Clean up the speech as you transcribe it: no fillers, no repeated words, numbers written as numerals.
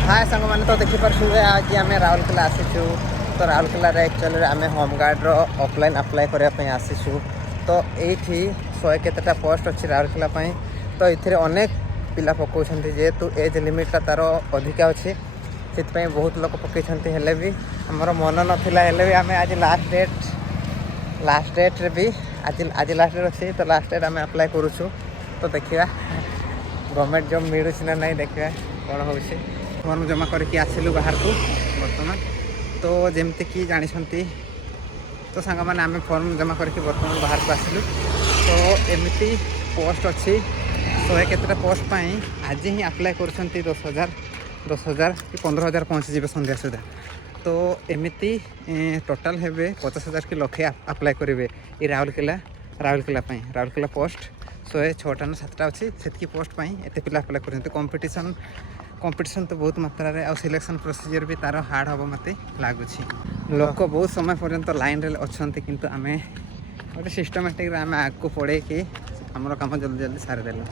हाय सांग मैंने तो देखिपे आज आम राउरकेला आसीचु तो राउरकेला एक्चुअली आम होमगार्ड ऑफलाइन अप्लाई करने आसीचु तो ये 100 केतेटा पोस्ट अच्छी राउरकेला तो ये अनेक पिला पकाउछन्ति जेहेतु एज लिमिटा तार अधिका अच्छी से बहुत लोग पकईछन्ति हेले भी हमर मन नथिला हेले भी आम आज लास्ट डेट रे भी आज लास्ट डेट अच्छी तो लास्ट डेट आम अप्लाई करूँ तो देखा गवर्नमेंट जॉब मिलूँ ना नहीं देखा कौन हो फॉर्म जमा करके आसिलु बाहर को बर्तमान तो जमती कि जानी तो सांग मैंने आम फॉर्म जमा करके बर्तमान बाहर को आसिलु तो एमती पोस्ट अच्छी 100 केतेटा पोस्ट पाई आज ही अप्लाई कर 10,000 कि 15,000 पहुँची जाए संध्या सुधा तो एमती टोटाल हे 50,000 कि लक्षे अप्लाई करेंगे ये राउरकेला पोस्ट 106टा ना 7टा अच्छी से पोस्ट पाई एत पिला अप्लाई कर कंपटीशन तो बहुत मात्रा रे सिलेक्शन प्रोसीजर भी तार हार्ड हम मत लगुच लोक बहुत समय पर्यंत लाइन रे अच्छा किंतु आम गोटे सिस्टमेटिक आम आग को पड़े कि आम कम जल्दी जल्दी सारी देलु।